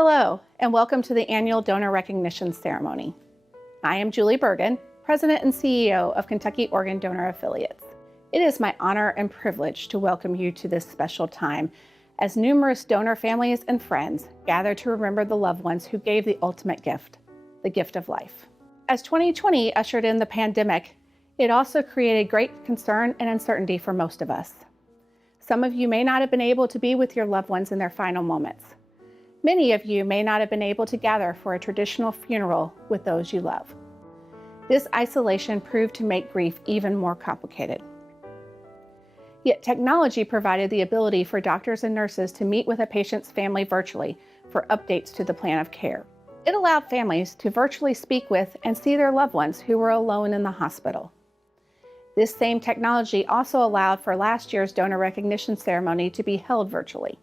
Hello, and welcome to the annual Donor Recognition Ceremony. I am Julie Bergen, President and CEO of Kentucky Organ Donor Affiliates. It is my honor and privilege to welcome you to this special time as numerous donor families and friends gather to remember the loved ones who gave the ultimate gift, the gift of life. As 2020 ushered in the pandemic, it also created great concern and uncertainty for most of us. Some of you may not have been able to be with your loved ones in their final moments. Many of you may not have been able to gather for a traditional funeral with those you love. This isolation proved to make grief even more complicated. Yet technology provided the ability for doctors and nurses to meet with a patient's family virtually for updates to the plan of care. It allowed families to virtually speak with and see their loved ones who were alone in the hospital. This same technology also allowed for last year's donor recognition ceremony to be held virtually.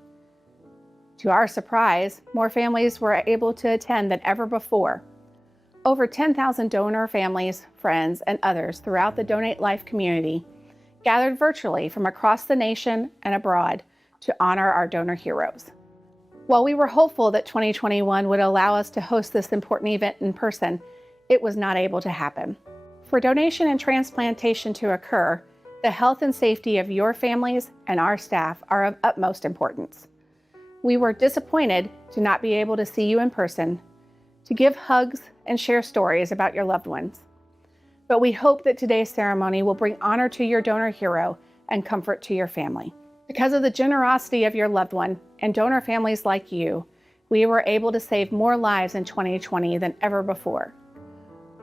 To our surprise, more families were able to attend than ever before. Over 10,000 donor families, friends, and others throughout the Donate Life community gathered virtually from across the nation and abroad to honor our donor heroes. While we were hopeful that 2021 would allow us to host this important event in person, it was not able to happen. For donation and transplantation to occur, the health and safety of your families and our staff are of utmost importance. We were disappointed to not be able to see you in person, to give hugs and share stories about your loved ones. But we hope that today's ceremony will bring honor to your donor hero and comfort to your family. Because of the generosity of your loved one and donor families like you, we were able to save more lives in 2020 than ever before.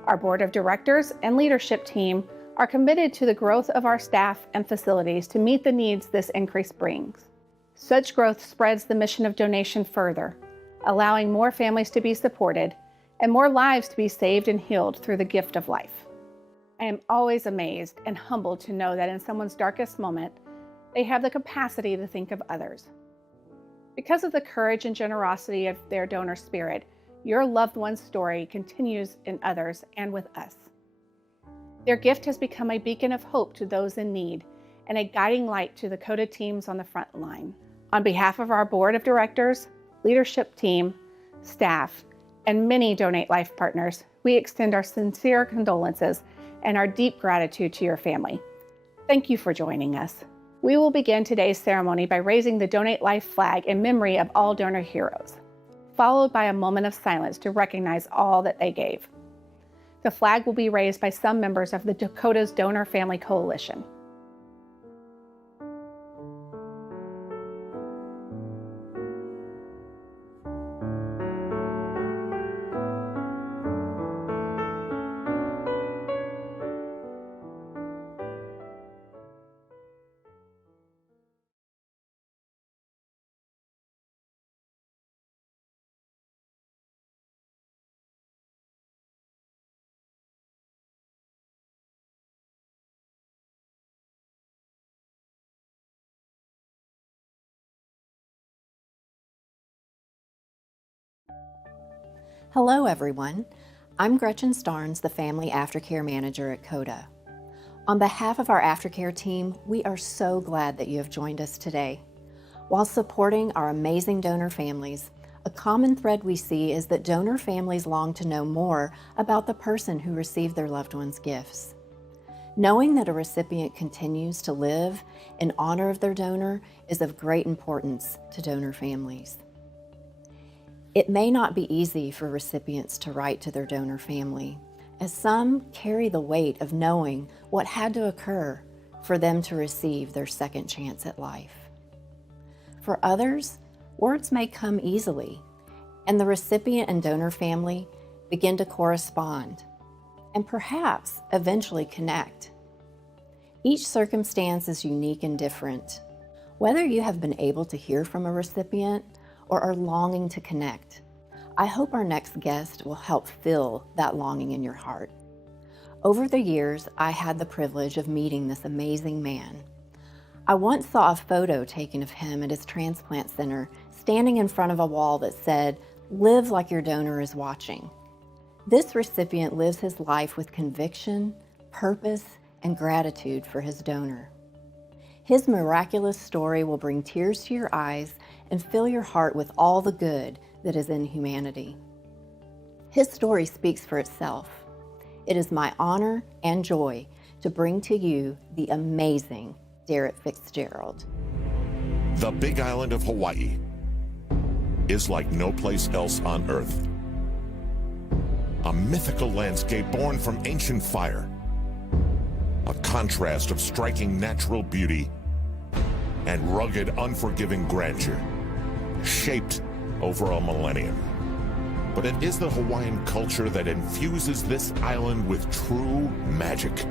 Our board of directors and leadership team are committed to the growth of our staff and facilities to meet the needs this increase brings. Such growth spreads the mission of donation further, allowing more families to be supported and more lives to be saved and healed through the gift of life. I am always amazed and humbled to know that in someone's darkest moment, they have the capacity to think of others. Because of the courage and generosity of their donor spirit, your loved one's story continues in others and with us. Their gift has become a beacon of hope to those in need and a guiding light to the KODA teams on the front line. On behalf of our board of directors, leadership team, staff, and many Donate Life partners, we extend our sincere condolences and our deep gratitude to your family. Thank you for joining us. We will begin today's ceremony by raising the Donate Life flag in memory of all donor heroes, followed by a moment of silence to recognize all that they gave. The flag will be raised by some members of the KODA's Donor Family Coalition. Hello everyone, I'm Gretchen Starnes, the Family Aftercare Manager at KODA. On behalf of our aftercare team, we are so glad that you have joined us today. While supporting our amazing donor families, a common thread we see is that donor families long to know more about the person who received their loved one's gifts. Knowing that a recipient continues to live in honor of their donor is of great importance to donor families. It may not be easy for recipients to write to their donor family, as some carry the weight of knowing what had to occur for them to receive their second chance at life. For others, words may come easily, and the recipient and donor family begin to correspond, and perhaps eventually connect. Each circumstance is unique and different. Whether you have been able to hear from a recipient or are longing to connect, I hope our next guest will help fill that longing in your heart. Over the years, I had the privilege of meeting this amazing man. I once saw a photo taken of him at his transplant center, standing in front of a wall that said, "Live like your donor is watching." This recipient lives his life with conviction, purpose, and gratitude for his donor. His miraculous story will bring tears to your eyes and fill your heart with all the good that is in humanity. His story speaks for itself. It is my honor and joy to bring to you the amazing Derek Fitzgerald. The Big Island of Hawaii is like no place else on Earth. A mythical landscape born from ancient fire. A contrast of striking natural beauty and rugged, unforgiving grandeur, shaped over a millennium. But it is the Hawaiian culture that infuses this island with true magic.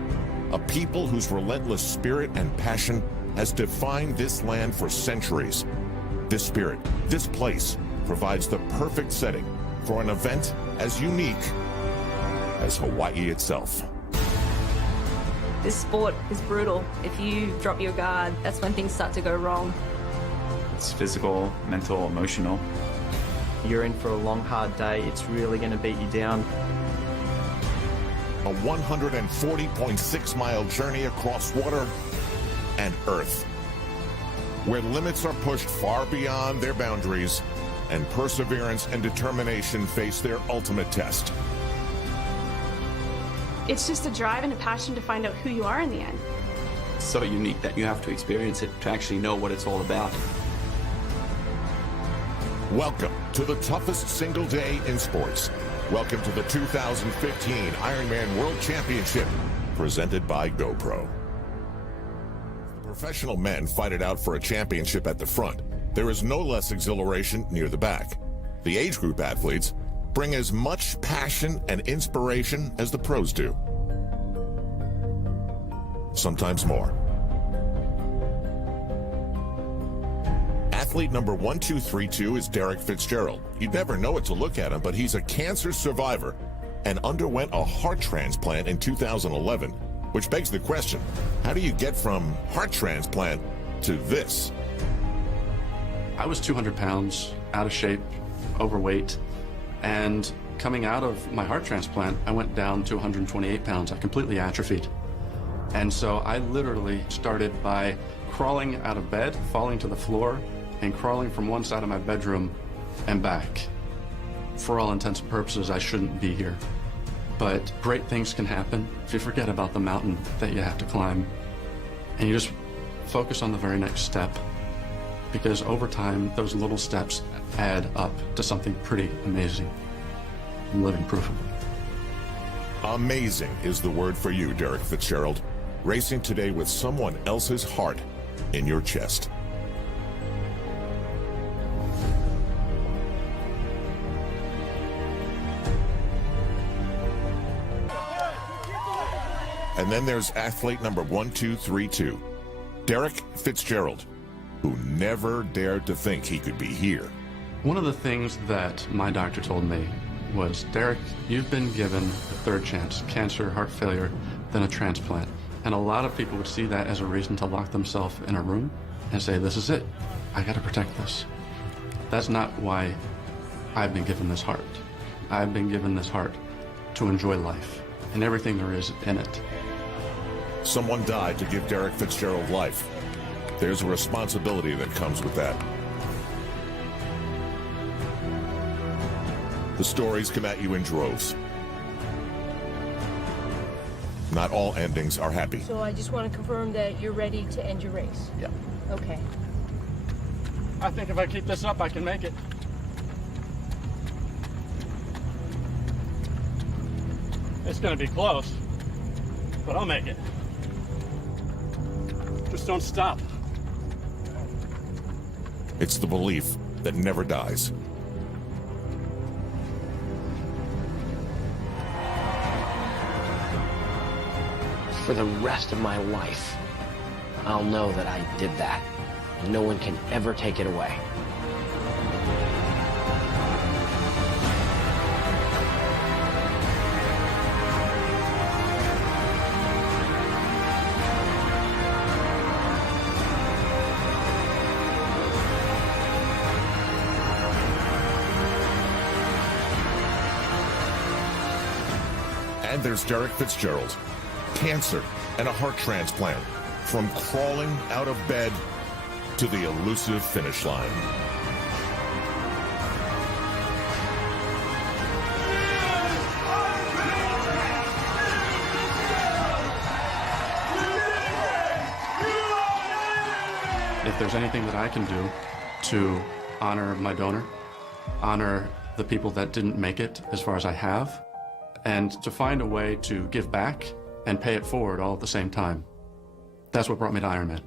A people whose relentless spirit and passion has defined this land for centuries. This spirit, this place, provides the perfect setting for an event as unique as Hawaii itself. This sport is brutal. If you drop your guard, that's when things start to go wrong. It's physical, mental, emotional. You're in for a long, hard day. It's really going to beat you down. A 140.6-mile journey across water and earth, where limits are pushed far beyond their boundaries and perseverance and determination face their ultimate test. It's just a drive and a passion to find out who you are in the end. It's so unique that you have to experience it to actually know what it's all about. Welcome to the toughest single day in sports. Welcome to the 2015 Ironman World Championship, presented by GoPro. The professional men fight it out for a championship at the front. There is no less exhilaration near the back. The age group athletes bring as much passion and inspiration as the pros do. Sometimes more. Athlete number 1232 is Derek Fitzgerald. You'd never know it to look at him, but he's a cancer survivor and underwent a heart transplant in 2011, which begs the question, how do you get from heart transplant to this? I was 200 pounds, out of shape, overweight, and coming out of my heart transplant, I went down to 128 pounds. I completely atrophied. And so I literally started by crawling out of bed, falling to the floor, and crawling from one side of my bedroom and back. For all intents and purposes, I shouldn't be here. But great things can happen if you forget about the mountain that you have to climb, and you just focus on the very next step. Because over time, those little steps add up to something pretty amazing. I'm living proof of it. Amazing is the word for you, Derek Fitzgerald. Racing today with someone else's heart in your chest. And then there's athlete number 1232, Derek Fitzgerald, who never dared to think he could be here. One of the things that my doctor told me was, Derek, you've been given a third chance, cancer, heart failure, then a transplant. And a lot of people would see that as a reason to lock themselves in a room and say, this is it, I gotta protect this. That's not why I've been given this heart. I've been given this heart to enjoy life and everything there is in it. Someone died to give Derek Fitzgerald life. There's a responsibility that comes with that. The stories come at you in droves. Not all endings are happy. So I just want to confirm that you're ready to end your race? Yeah. Okay. I think if I keep this up, I can make it. It's gonna be close, but I'll make it. Just don't stop. It's the belief that never dies. For the rest of my life, I'll know that I did that, and no one can ever take it away. And there's Derek Fitzgerald. Cancer and a heart transplant. From crawling out of bed to the elusive finish line. if there's anything that I can do to honor my donor, honor the people that didn't make it as far as I have, and to find a way to give back and pay it forward all at the same time. That's what brought me to Ironman.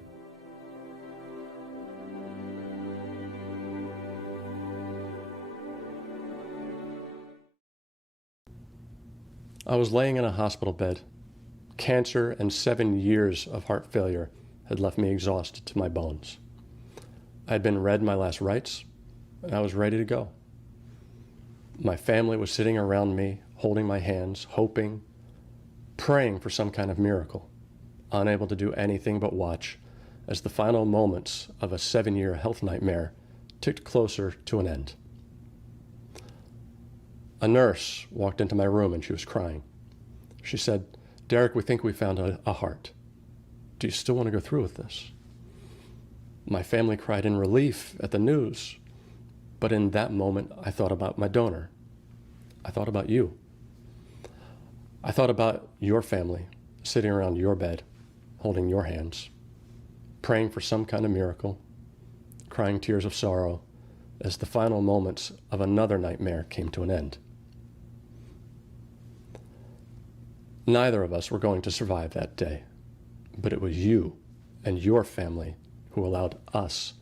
I was laying in a hospital bed. Cancer and 7 years of heart failure had left me exhausted to my bones. I had been read my last rites, and I was ready to go. My family was sitting around me, holding my hands, hoping, praying for some kind of miracle, unable to do anything but watch as the final moments of a 7-year health nightmare ticked closer to an end. A nurse walked into my room and she was crying. She said, "Derek, we think we found a heart. Do you still want to go through with this?" My family cried in relief at the news, but in that moment, I thought about my donor. I thought about you. I thought about your family sitting around your bed, holding your hands, praying for some kind of miracle, crying tears of sorrow as the final moments of another nightmare came to an end. Neither of us were going to survive that day, but it was you and your family who allowed us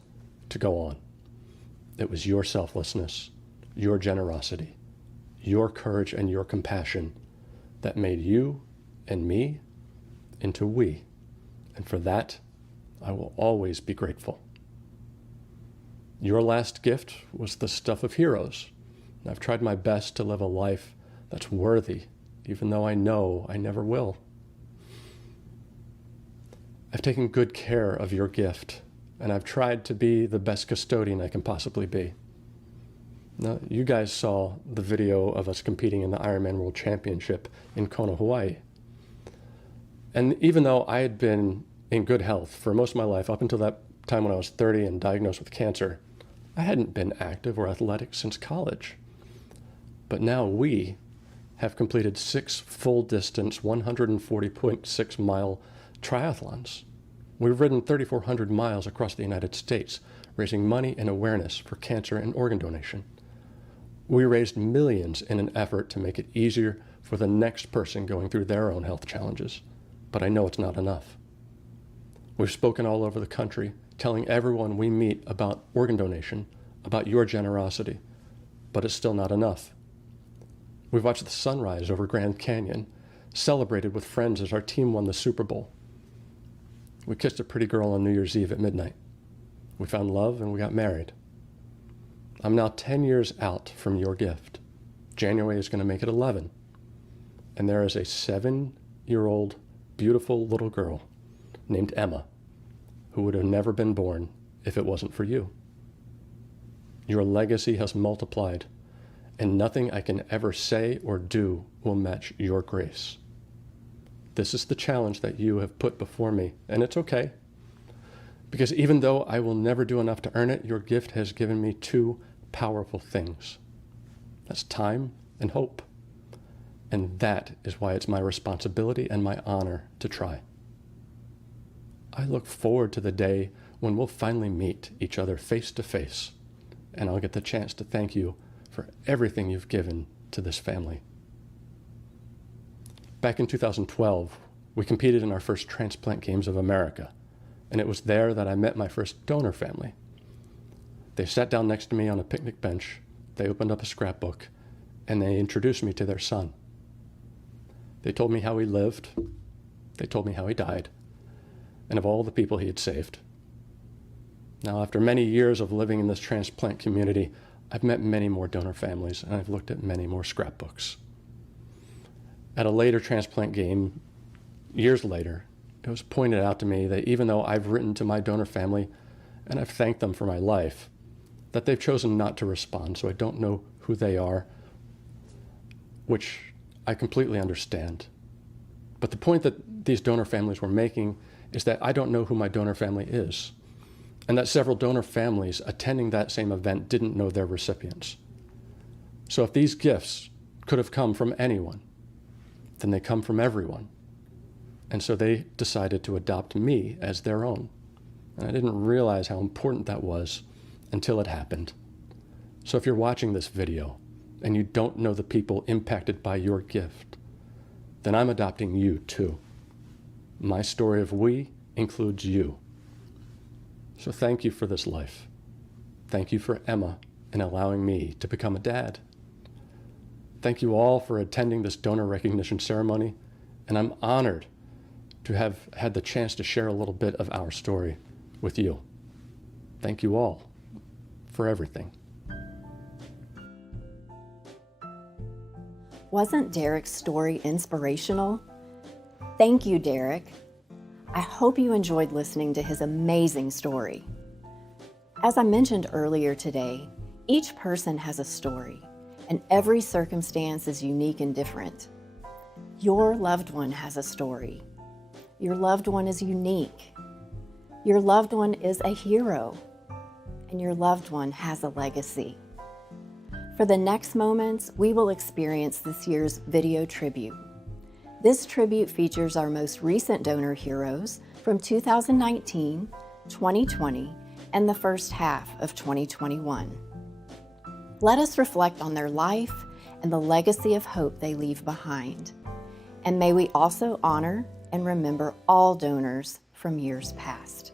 to go on. It was your selflessness, your generosity, your courage and your compassion that made you and me into we. And for that, I will always be grateful. Your last gift was the stuff of heroes. And I've tried my best to live a life that's worthy, even though I know I never will. I've taken good care of your gift, and I've tried to be the best custodian I can possibly be. Now, you guys saw the video of us competing in the Ironman World Championship in Kona, Hawaii. And even though I had been in good health for most of my life, up until that time when I was 30 and diagnosed with cancer, I hadn't been active or athletic since college. But now we have completed 6 full-distance, 140.6-mile triathlons. We've ridden 3,400 miles across the United States, raising money and awareness for cancer and organ donation. We raised millions in an effort to make it easier for the next person going through their own health challenges, but I know it's not enough. We've spoken all over the country, telling everyone we meet about organ donation, about your generosity, but it's still not enough. We've watched the sunrise over Grand Canyon, celebrated with friends as our team won the Super Bowl. We kissed a pretty girl on New Year's Eve at midnight. We found love and we got married. I'm now 10 years out from your gift. January is going to make it 11. And there is a 7-year-old beautiful little girl named Emma who would have never been born if it wasn't for you. Your legacy has multiplied, and nothing I can ever say or do will match your grace. This is the challenge that you have put before me, and it's okay. Because even though I will never do enough to earn it, your gift has given me 2 powerful things. That's time and hope. And that is why it's my responsibility and my honor to try. I look forward to the day when we'll finally meet each other face to face, and I'll get the chance to thank you for everything you've given to this family. Back in 2012, we competed in our first Transplant Games of America, and it was there that I met my first donor family. They sat down next to me on a picnic bench, they opened up a scrapbook, and they introduced me to their son. They told me how he lived, they told me how he died, and of all the people he had saved. Now, after many years of living in this transplant community, I've met many more donor families, and I've looked at many more scrapbooks. At a later transplant game, years later, it was pointed out to me that even though I've written to my donor family and I've thanked them for my life, that they've chosen not to respond, so I don't know who they are, which I completely understand. But the point that these donor families were making is that I don't know who my donor family is, and that several donor families attending that same event didn't know their recipients. So if these gifts could have come from anyone, then they come from everyone. And so they decided to adopt me as their own. And I didn't realize how important that was until it happened. So if you're watching this video and you don't know the people impacted by your gift, then I'm adopting you too. My story of we includes you. So thank you for this life. Thank you for Emma and allowing me to become a dad. Thank you all for attending this donor recognition ceremony, and I'm honored to have had the chance to share a little bit of our story with you. Thank you all for everything. Wasn't Derek's story inspirational? Thank you, Derek. I hope you enjoyed listening to his amazing story. As I mentioned earlier today, each person has a story, and every circumstance is unique and different. Your loved one has a story. Your loved one is unique. Your loved one is a hero, and your loved one has a legacy. For the next moments, we will experience this year's video tribute. This tribute features our most recent donor heroes from 2019, 2020, and the first half of 2021. Let us reflect on their life and the legacy of hope they leave behind. And may we also honor and remember all donors from years past.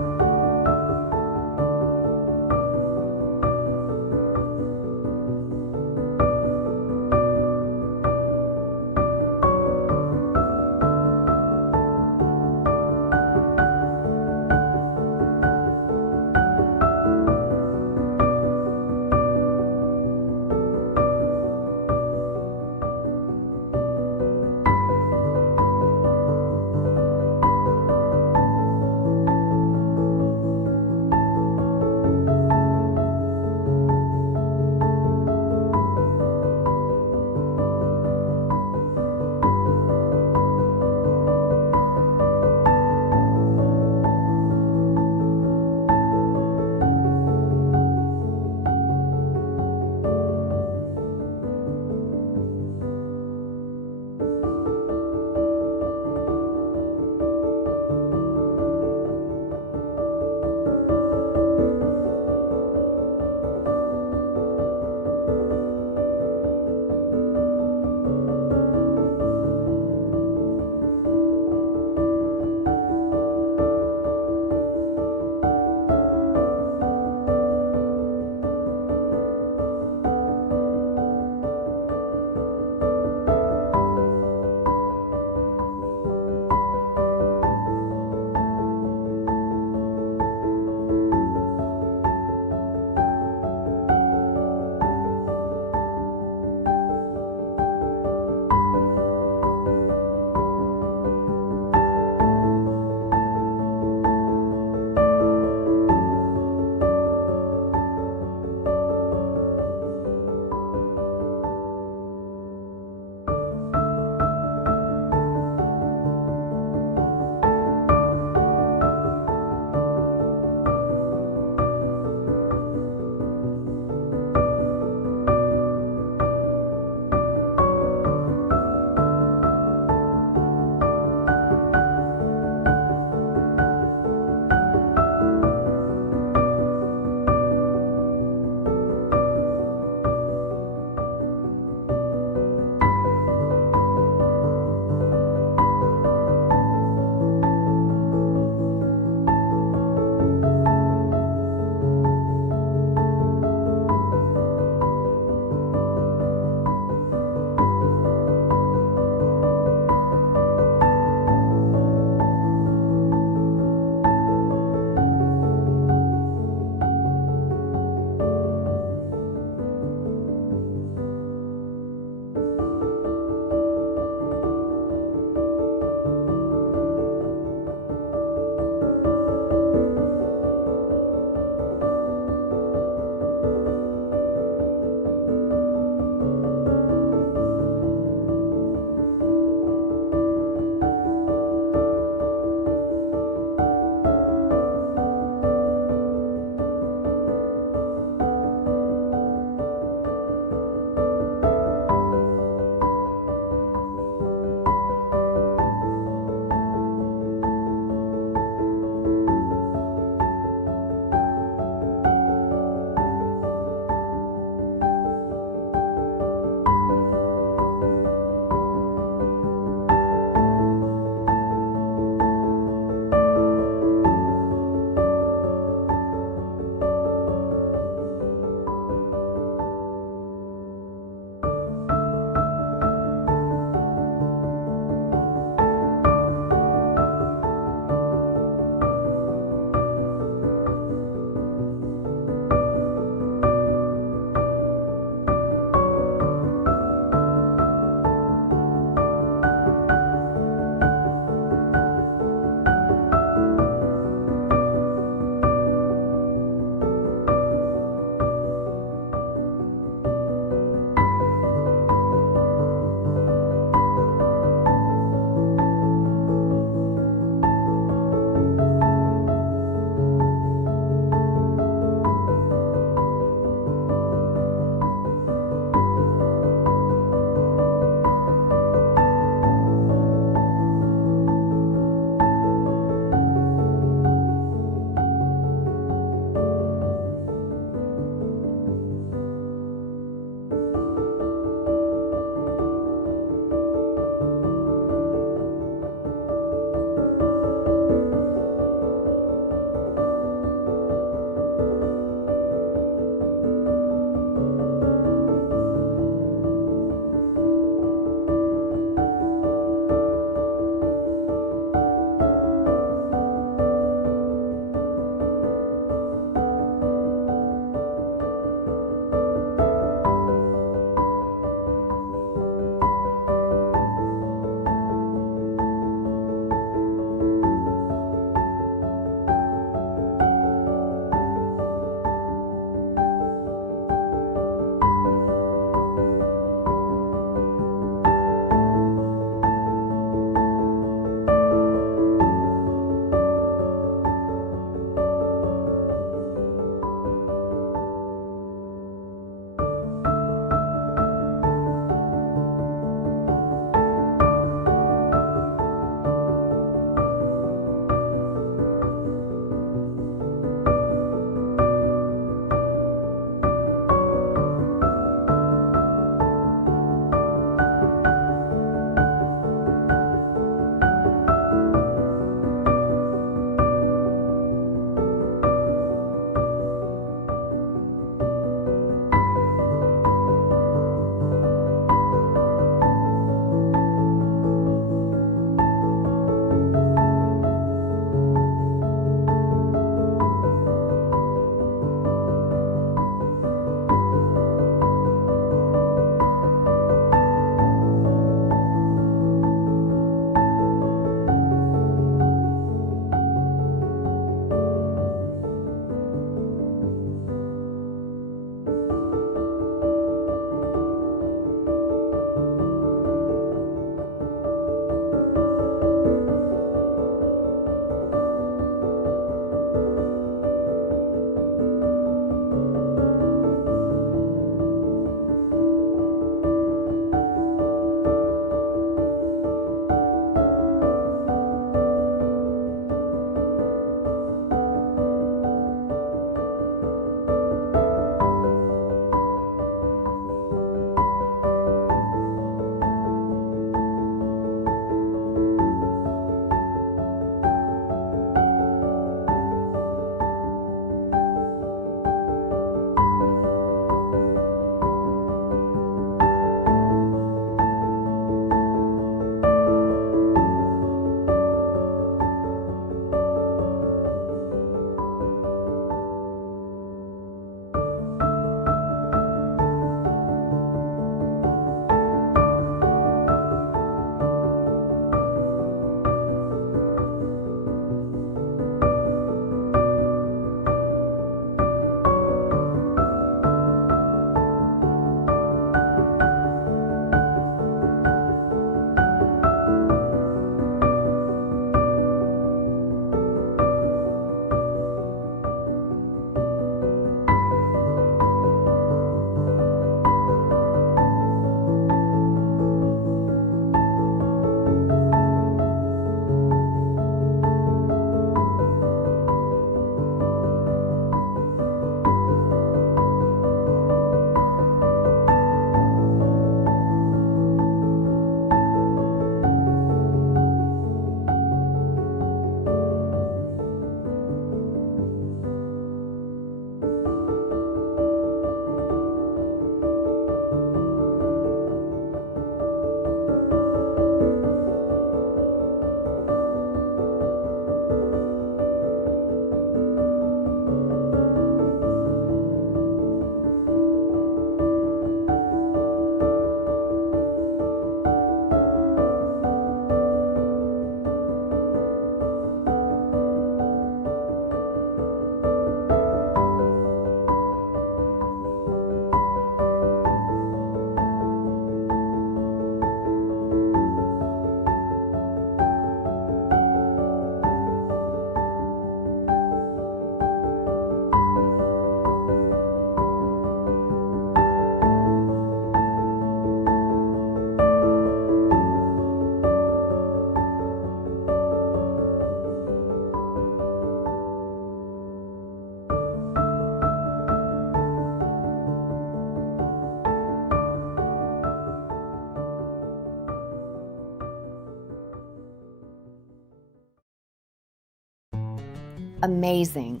Amazing.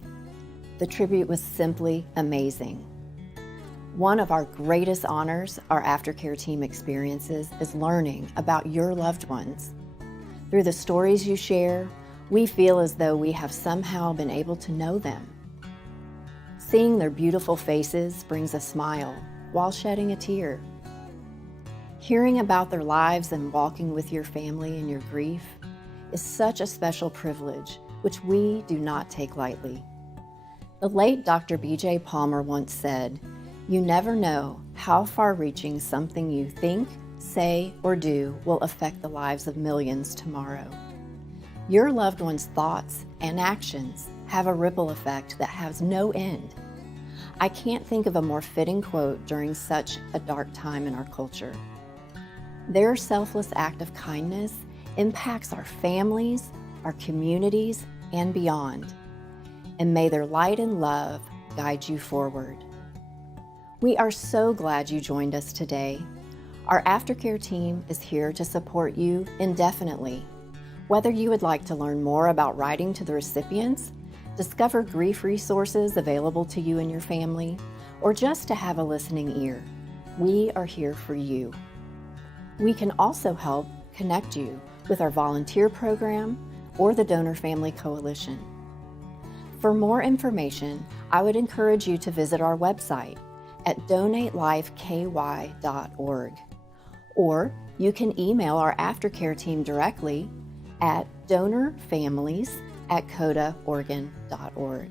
The tribute was simply amazing. One of our greatest honors our aftercare team experiences is learning about your loved ones. Through the stories you share, we feel as though we have somehow been able to know them. Seeing their beautiful faces brings a smile while shedding a tear. Hearing about their lives and walking with your family in your grief is such a special privilege, which we do not take lightly. The late Dr. B.J. Palmer once said, "You never know how far-reaching something you think, say, or do will affect the lives of millions tomorrow." Your loved one's thoughts and actions have a ripple effect that has no end. I can't think of a more fitting quote during such a dark time in our culture. Their selfless act of kindness impacts our families, our communities, and beyond. And may their light and love guide you forward. We are so glad you joined us today. Our aftercare team is here to support you indefinitely. Whether you would like to learn more about writing to the recipients, discover grief resources available to you and your family, or just to have a listening ear, we are here for you. We can also help connect you with our volunteer program or the Donor Family Coalition. For more information, I would encourage you to visit our website at donatelifeky.org, or you can email our aftercare team directly at donorfamilies@kodaoregon.org.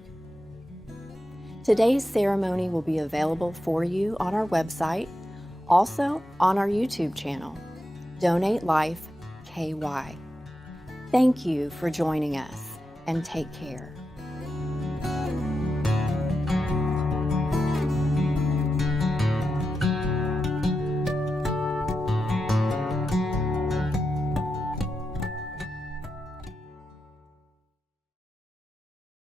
Today's ceremony will be available for you on our website, also on our YouTube channel, Donate Life KY. Thank you for joining us, and take care.